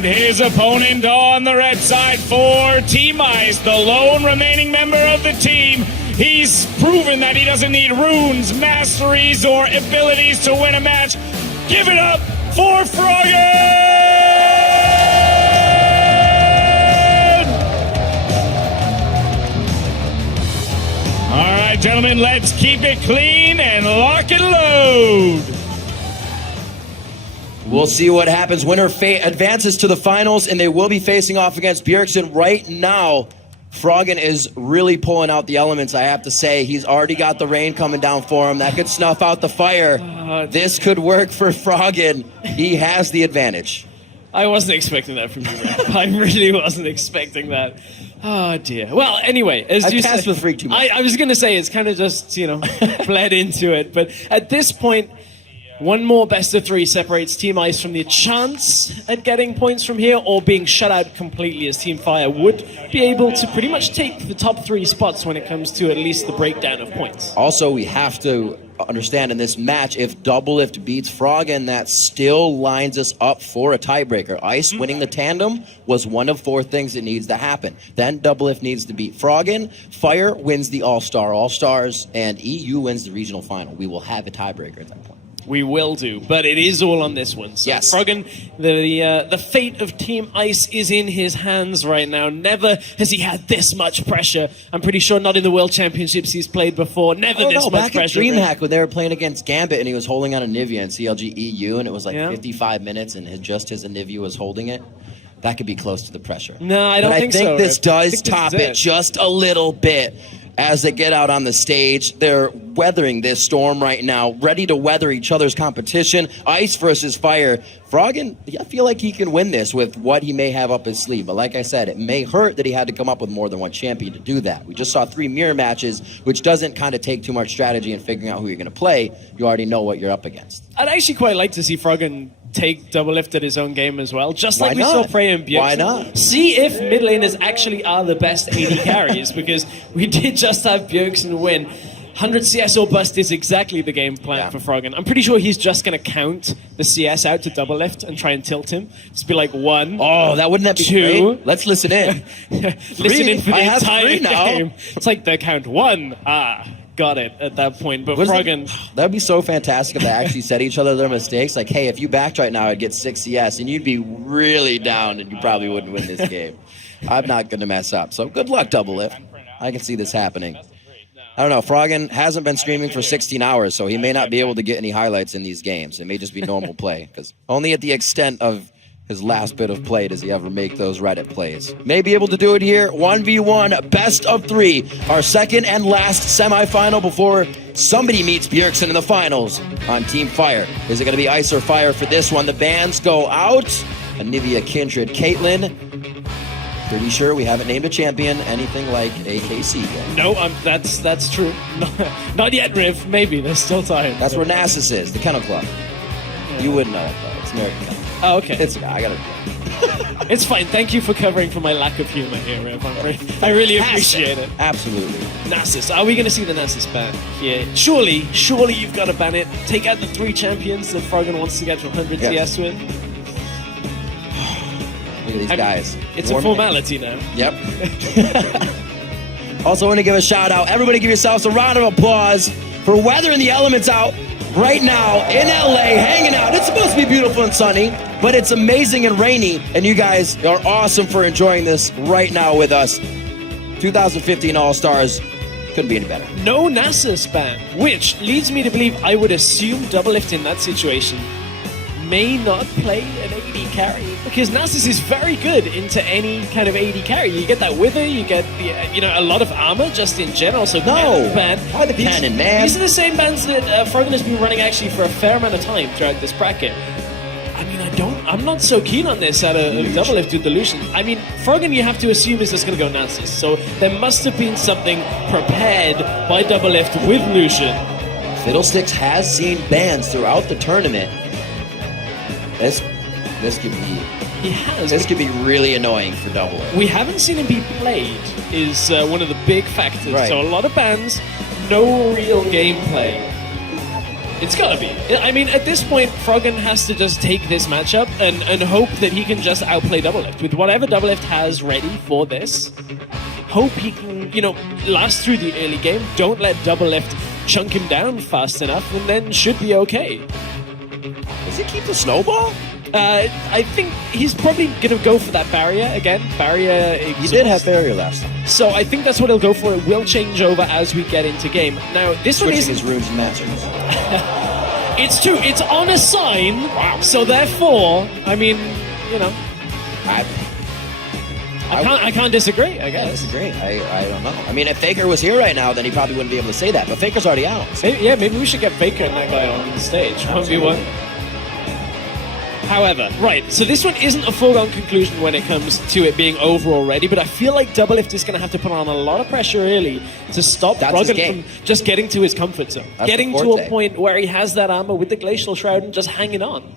And his opponent on the red side for Team Ice, the lone remaining member of the team. He's proven that he doesn't need runes, masteries, or abilities to win a match. Give it up for Froggen! All right, gentlemen, let's keep it clean and lock and load. We'll see what happens. Winner advances to the finals, and they will be facing off against Bjergsen. Right now, Froggen is really pulling out the elements, I have to say. He's already got the rain coming down for him. That could snuff out the fire. This could work for Froggen. He has the advantage. I wasn't expecting that from you, Rep. I really wasn't expecting that. Oh, dear. Well, anyway, as you said, with Freak too much. I was going to say, it's kind of just, bled into it. But at this point, one more best of three separates Team Ice from the chance at getting points from here or being shut out completely, as Team Fire would be able to pretty much take the top three spots when it comes to at least the breakdown of points. Also, we have to understand in this match, if Doublelift beats Froggen, that still lines us up for a tiebreaker. Ice winning the tandem was one of four things that needs to happen. Then Doublelift needs to beat Froggen, Fire wins the All-Star All-Stars, and EU wins the regional final. We will have a tiebreaker at that point. We will do, but it is all on this one. So yes. Froggen, the fate of Team Ice is in his hands right now. Never has he had this much pressure. I'm pretty sure not in the World Championships he's played before. Never this much back pressure. Back at DreamHack when they were playing against Gambit and he was holding on Anivia in CLG EU and it was like 55 minutes and just his Anivia was holding it. That could be close to the pressure. No, I don't think so. I think this does top it just a little bit. As they get out on the stage, they're weathering this storm right now, ready to weather each other's competition. Ice versus Fire. Froggen, I feel like he can win this with what he may have up his sleeve. But like I said, it may hurt that he had to come up with more than one champion to do that. We just saw 3 mirror matches, which doesn't kind of take too much strategy in figuring out who you're going to play. You already know what you're up against. I'd actually quite like to see Froggen take Doublelift at his own game as well, just like we saw Prey and Bjergsen. Why not? See if mid laners actually are the best AD carries, because we did just have Bjergsen win. 100 CS or bust is exactly the game plan for Froggen. I'm pretty sure he's just going to count the CS out to Doublelift and try and tilt him. Just be like 1. Oh, wouldn't that be 2. Great? Let's listen in. Listen in for the entire game. It's like the count 1. Got it at that point. But Froggen... That would be so fantastic if they actually said each other their mistakes. Like, hey, if you backed right now, I'd get 6 CS, and you'd be really down, and you probably wouldn't win this game. I'm not going to mess up. So good luck, Doublelift. I can see this happening. I don't know. Froggen hasn't been streaming for 16 hours, so he may not be able to get any highlights in these games. It may just be normal play, because only at the extent of his last bit of play does he ever make those Reddit plays. May be able to do it here. 1v1, best of 3. Our second and last semifinal before somebody meets Bjergsen in the finals on Team Fire. Is it going to be Ice or Fire for this one? The bans go out. Anivia, Kindred, Caitlyn. Pretty sure we haven't named a champion anything like a KC yet. No, that's true. Not yet, Riv. Maybe. There's still time. That's where Nasus is, the Kennel Club. Yeah. You wouldn't know it, though. It's American Kennel. Oh, okay. I gotta. It's fine. Thank you for covering for my lack of humor here, Riv. I really appreciate it. Absolutely. Nasus. Are we going to see the Nasus ban here? Surely you've got to ban it. Take out the 3 champions that Froggen wants to get to 100 CS with. Look at these guys. It's a formality now. Yep. Also want to give a shout out. Everybody give yourselves a round of applause for weathering the elements out right now in LA, hanging out. It's supposed to be beautiful and sunny, but it's amazing and rainy, and you guys are awesome for enjoying this right now with us. 2015 All-Stars couldn't be any better. No Nasus ban, which leads me to believe I would assume Doublelift in that situation may not play an AD carry, because Nasus is very good into any kind of AD carry. You get that wither, you get a lot of armor just in general. So ban. Why the cannon, man? These are the same bans that Froggen has been running actually for a fair amount of time throughout this bracket. I mean, I'm not so keen on this out of Doublelift with the Lucian. I mean, Froggen, you have to assume is just going to go Nasus. So there must have been something prepared by Doublelift with Lucian. Fiddlesticks has seen bans throughout the tournament. This could be. He has. This could be really annoying for Doublelift. We haven't seen him be played is one of the big factors. Right. So a lot of bans, no real gameplay. It's gotta be. I mean, at this point, Froggen has to just take this matchup and hope that he can just outplay Doublelift. With whatever Doublelift has ready for this, hope he can, last through the early game. Don't let Doublelift chunk him down fast enough, and then should be okay. Does he keep the snowball? I think he's probably going to go for that barrier again. Barrier exhaust. He did have barrier last time. So I think that's what he'll go for. It will change over as we get into game. Now, this one is his runes and matches. It's on a sign. Wow. So therefore, I mean, I can't disagree, I guess. I disagree. I don't know. I mean, if Faker was here right now, then he probably wouldn't be able to say that. But Faker's already out. Maybe we should get Faker and that guy on the stage. 1v1. However, right, so this one isn't a foregone conclusion when it comes to it being over already, but I feel like Doublelift is going to have to put on a lot of pressure early to stop Froggen from just getting to his comfort zone. That's getting to a point where he has that armor with the Glacial Shroud and just hanging on.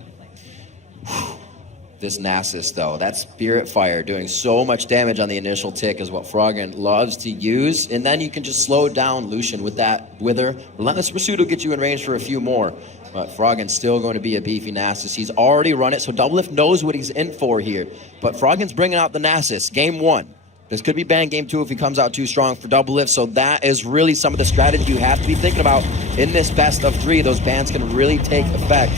This Nasus, though, that Spirit Fire doing so much damage on the initial tick is what Froggen loves to use. And then you can just slow down Lucian with that Wither. Relentless Pursuit will get you in range for a few more. But Froggen's still going to be a beefy Nasus. He's already run it, so Doublelift knows what he's in for here. But Froggen's bringing out the Nasus. Game 1. This could be banned game 2 if he comes out too strong for Doublelift. So that is really some of the strategy you have to be thinking about in this best of 3. Those bans can really take effect,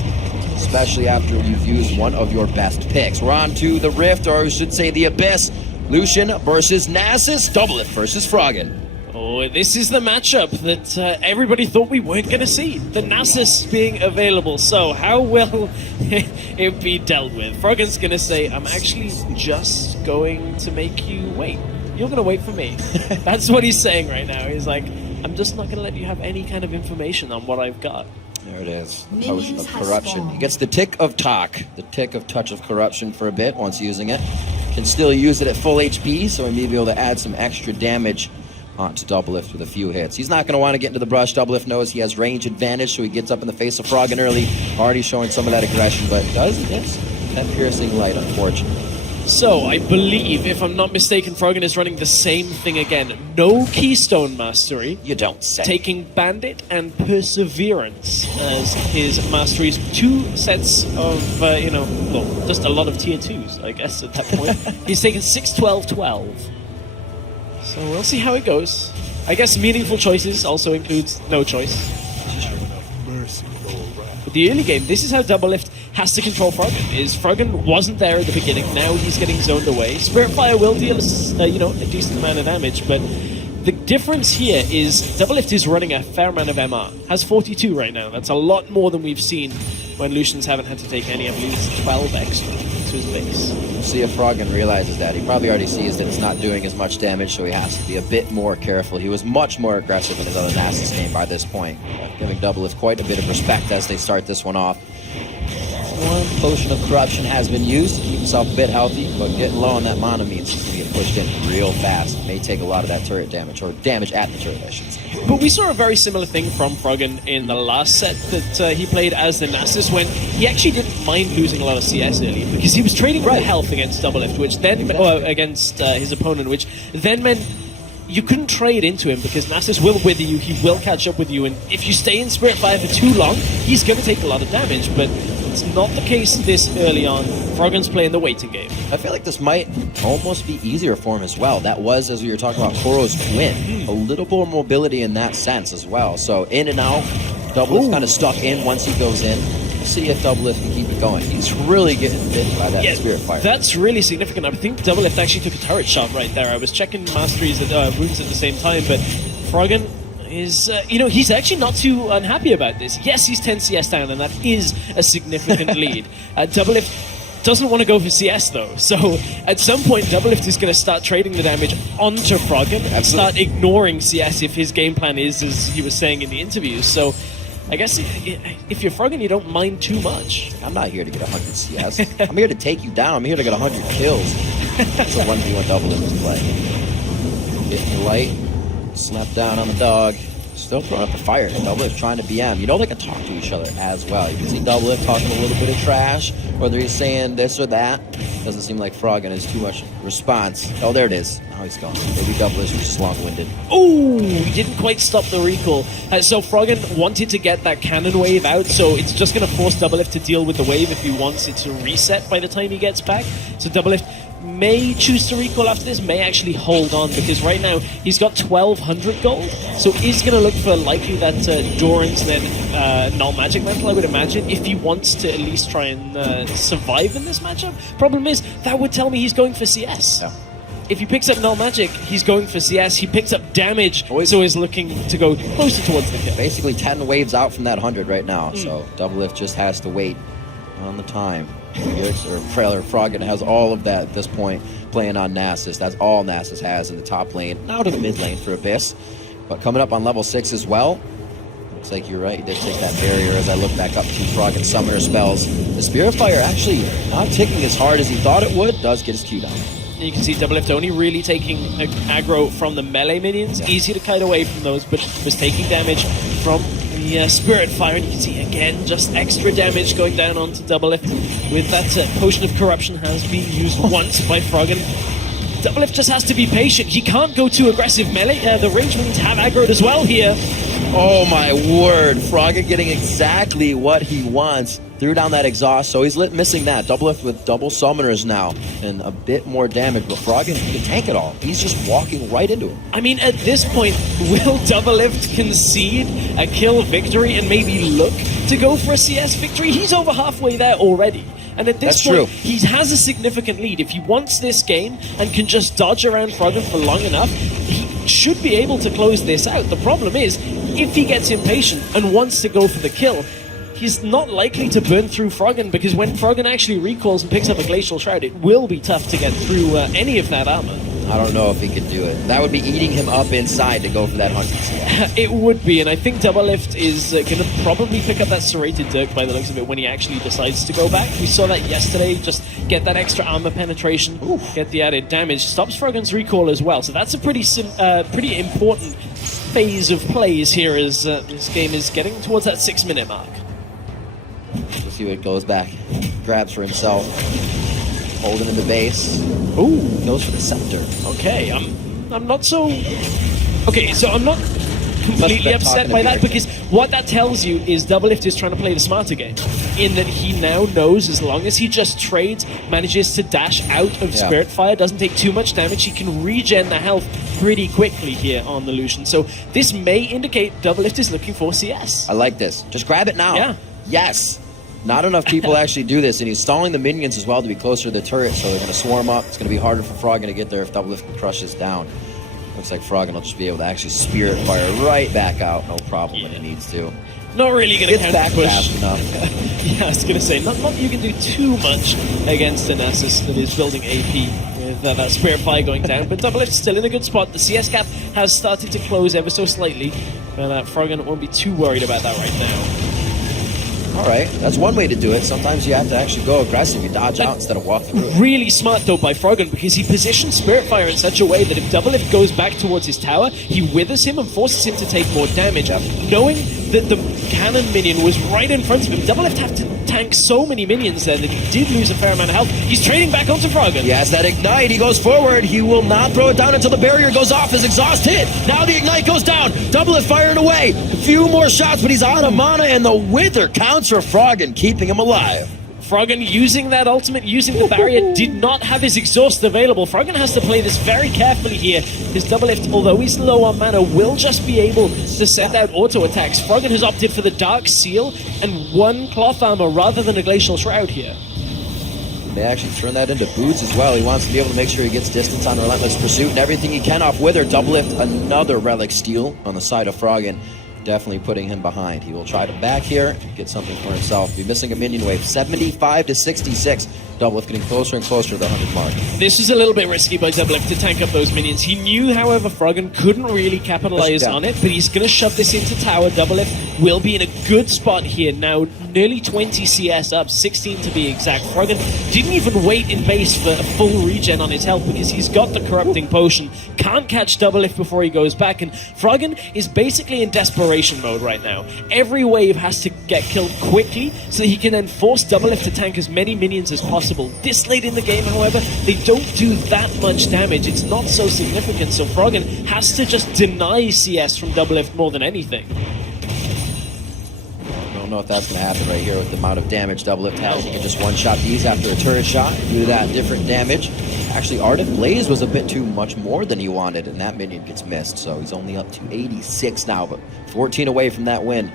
especially after you've used one of your best picks. We're on to the Rift, or I should say the Abyss. Lucian versus Nasus. Doublelift versus Froggen. Oh, this is the matchup that everybody thought we weren't going to see. The Nasus being available. So how will it be dealt with? Froggen's going to say, I'm actually just going to make you wait. You're going to wait for me. That's what he's saying right now. He's like, I'm just not going to let you have any kind of information on what I've got. There it is. The potion of corruption. He gets the tick of talk, the tick of touch of corruption for a bit once using it. Can still use it at full HP, so he may be able to add some extra damage onto Doublelift with a few hits. He's not going to want to get into the brush. Doublelift knows he has range advantage, so he gets up in the face of Froggen early. Already showing some of that aggression, but does miss that piercing light, unfortunately. So, I believe, if I'm not mistaken, Froggen is running the same thing again. No Keystone Mastery. You don't say. Taking Bandit and Perseverance as his masteries. 2 sets of, just a lot of tier 2s, I guess, at that point. He's taken 6, 12, 12. So we'll see how it goes. I guess meaningful choices also includes no choice. But the early game, this is how Doublelift has to control Froggen. Froggen wasn't there at the beginning, now he's getting zoned away. Spirit Fire will deal a decent amount of damage, but the difference here is Doublelift is running a fair amount of MR. Has 42 right now. That's a lot more than we've seen when Lucians haven't had to take any. I believe it's 12 extra to his base. We'll see if Froggen realizes that. He probably already sees that it's not doing as much damage, so he has to be a bit more careful. He was much more aggressive in his other Nasus game by this point, giving Doublelift quite a bit of respect as they start this one off. One potion of corruption has been used to keep himself a bit healthy, but getting low on that mana means he's going to get pushed in real fast. May take a lot of that turret damage, or damage at the turret, I should say. But we saw a very similar thing from Froggen in the last set that he played as the Nasus, when he actually didn't mind losing a lot of CS early, because he was trading for health against Doublelift, which then, against his opponent, which then meant you couldn't trade into him because Nasus will wither you, he will catch up with you, and if you stay in Spirit Fire for too long, he's going to take a lot of damage, but it's not the case this early on. Froggen's playing the waiting game. I feel like this might almost be easier for him as well. That was, as we were talking about, Koro's twin. A little more mobility in that sense as well. So in and out, Doublelift's kind of stuck in once he goes in. We'll see if Doublelift can keep it going. He's really getting bit by that Spirit Fire. That's really significant. I think Doublelift actually took a turret shot right there. I was checking masteries at runes at the same time, but Froggen is, he's actually not too unhappy about this. Yes, he's 10 CS down, and that is a significant lead. Doublelift doesn't want to go for CS, though. So at some point, Doublelift is going to start trading the damage onto Froggen and start ignoring CS if his game plan is, as he was saying in the interviews. So I guess if you're Froggen, you don't mind too much. I'm not here to get 100 CS. I'm here to take you down. I'm here to get 100 kills. That's a 1v1 Doublelift play. Getting the light. Slap down on the dog. Still throwing up the fire. Doublelift trying to BM. You know they can talk to each other as well. You can see Doublelift talking a little bit of trash, whether he's saying this or that. Doesn't seem like Froggen has too much response. Oh, there it is. Now he's gone. Maybe Doublelift was just long-winded. Oh, he didn't quite stop the recall. So Froggen wanted to get that cannon wave out, so it's just going to force Doublelift to deal with the wave if he wants it to reset by the time he gets back. So Doublelift may choose to recall after this, may actually hold on, because right now he's got 1200 gold, so he's going to look for likely that Doran's and then null magic mantle, I would imagine, if he wants to at least try and survive in this matchup. Problem is, that would tell me he's going for CS. Yeah. If he picks up null magic, he's going for CS. He picks up damage, so he's looking to go closer towards the kill. Basically 10 waves out from that 100 right now, so Doublelift just has to wait on the time. Froggen has all of that at this point, playing on Nasus. That's all Nasus has in the top lane. Now to the mid lane for Abyss, but coming up on level 6 as well. Looks like you're right, he did take that barrier as I look back up to Froggen summoner spells. The Spirit Fire actually not ticking as hard as he thought it would, does get his Q down. You can see Doublelift only really taking aggro from the melee minions. Yeah. Easy to kite away from those, but was taking damage from the Spirit Fire. And you can see again just extra damage going down onto Doublelift. With that Potion of Corruption has been used once by Froggen. Doublelift just has to be patient. He can't go too aggressive melee. The range minions have aggroed as well here. Oh my word, Froggen getting exactly what he wants. Threw down that exhaust, so he's missing that. Doublelift with double summoners now, and a bit more damage, but Froggen can tank it all. He's just walking right into him. I mean, at this point, will Doublelift concede a kill victory and maybe look to go for a CS victory? He's over halfway there already. And at this point, he has a significant lead. If he wants this game and can just dodge around Froggen for long enough, he should be able to close this out. The problem is, if he gets impatient and wants to go for the kill, he's not likely to burn through Froggen, because when Froggen actually recalls and picks up a Glacial Shroud, it will be tough to get through any of that armor. I don't know if he can do it. That would be eating him up inside to go for that 100 CS. It would be, and I think Doublelift is going to probably pick up that Serrated Dirk by the looks of it when he actually decides to go back. We saw that yesterday, just get that extra armor penetration, get the added damage, stops Froggen's recall as well. So that's a pretty important phase of plays here as this game is getting towards that 6-minute mark. We'll see what it goes back. Grabs for himself. Holding in the base. Ooh. Goes for the scepter. Okay, I'm not so... Okay, so I'm not completely upset by that, because what that tells you is Doublelift is trying to play the smarter game, in that he now knows as long as he just trades, manages to dash out of Spirit Fire, doesn't take too much damage, he can regen the health pretty quickly here on the Lucian. So this may indicate Doublelift is looking for CS. I like this. Just grab it now. Yeah. Yes. Not enough people actually do this, and he's stalling the minions as well to be closer to the turret, so they're going to swarm up. It's going to be harder for Froggen to get there if Doublelift can crush this down. Looks like Froggen will just be able to actually Spirit Fire right back out, no problem when he needs to. Not really going to counter push. Fast enough. Yeah, I was going to say, not you can do too much against a Nasus that is building AP with that Spirit Fire going down, but Doublelift's still in a good spot. The CS gap has started to close ever so slightly, but Froggen won't be too worried about that right now. All right, that's one way to do it. Sometimes you have to actually go aggressive. You dodge out instead of walk through it. Really smart, though, by Froggen, because he positions Spirit Fire in such a way that if Doublelift goes back towards his tower, he withers him and forces him to take more damage. Knowing that the cannon minion was right in front of him, Doublelift have to tank so many minions there that he did lose a fair amount of health. He's trading back onto Froggen. He has that Ignite. He goes forward. He will not throw it down until the barrier goes off. His exhaust hit. Now the Ignite goes down. Doublelift firing away. A few more shots, but he's out of mana, and the Wither counts for Froggen, keeping him alive. Froggen using that ultimate, using the barrier, did not have his exhaust available. Froggen has to play this very carefully here. His Doublelift, although he's low on mana, will just be able to send out auto attacks. Froggen has opted for the Dark Seal and one Cloth Armor rather than a Glacial Shroud here. May actually turn that into boots as well. He wants to be able to make sure he gets distance on Relentless Pursuit and everything he can off Wither. Doublelift, another Relic Steal on the side of Froggen. Definitely putting him behind. He will try to back here, get something for himself. Be missing a minion wave. 75 to 66. Doublelift getting closer and closer to the 100 mark. This is a little bit risky by Doublelift to tank up those minions. He knew, however, Froggen couldn't really capitalize on it, but he's going to shove this into tower. Doublelift will be in a good spot here. Now, nearly 20 CS up, 16 to be exact. Froggen didn't even wait in base for a full regen on his health because he's got the corrupting potion. Can't catch Doublelift before he goes back, and Froggen is basically in desperation mode right now. Every wave has to get killed quickly so that he can then force Doublelift to tank as many minions as possible. This late in the game, however, they don't do that much damage. It's not so significant, so Froggen has to just deny CS from Doublelift more than anything. I don't know if that's going to happen right here with the amount of damage Doublelift has. He can just one-shot these after a turret shot, do that different damage. Actually, Ardent Blaze was a bit too much more than he wanted, and that minion gets missed, so he's only up to 86 now, but 14 away from that win.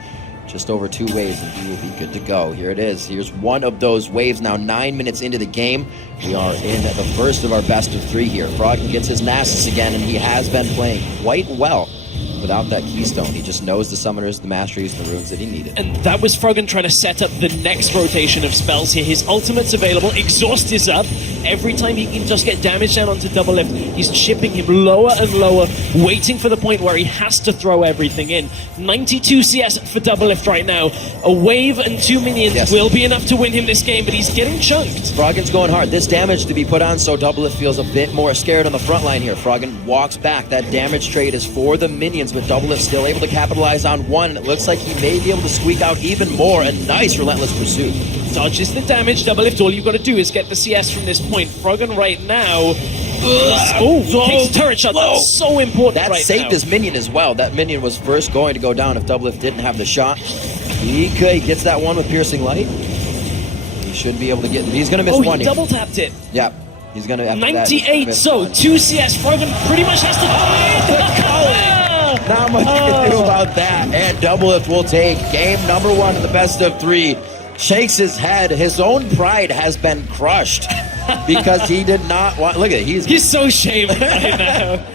Just over 2 waves, and he will be good to go. Here it is. Here's one of those waves now, 9 minutes into the game. We are in the first of our best of 3 here. Froggen gets his Nasus again, and he has been playing quite well without that keystone. He just knows the summoners, the masteries, and the runes that he needed. And that was Froggen trying to set up the next rotation of spells here. His ultimate's available, Exhaust is up. Every time he can just get damage down onto Doublelift, he's chipping him lower and lower, waiting for the point where he has to throw everything in. 92 CS for Doublelift right now. A wave and 2 minions will be enough to win him this game, but he's getting chunked. Froggen's going hard. This damage to be put on, so Doublelift feels a bit more scared on the front line here. Froggen walks back. That damage trade is for the minions, but Doublelift still able to capitalize on one. It looks like he may be able to squeak out even more. A nice relentless pursuit. Dodges the damage. Doublelift, all you've got to do is get the CS from this point. Froggen right now... takes a turret shot. That's so important that right saved now. his minion as well. That minion was first going to go down if Doublelift didn't have the shot. He gets that one with Piercing Light. He should be able to get... He's going to miss one he here. double tapped it. Yeah. He's going to... 98, so 2 CS. Froggen pretty much has to... Not much you can do about that. And Doublelift will take game number 1 of the best of 3. Shakes his head. His own pride has been crushed because he did not want... Look at it. He's so shamed right now.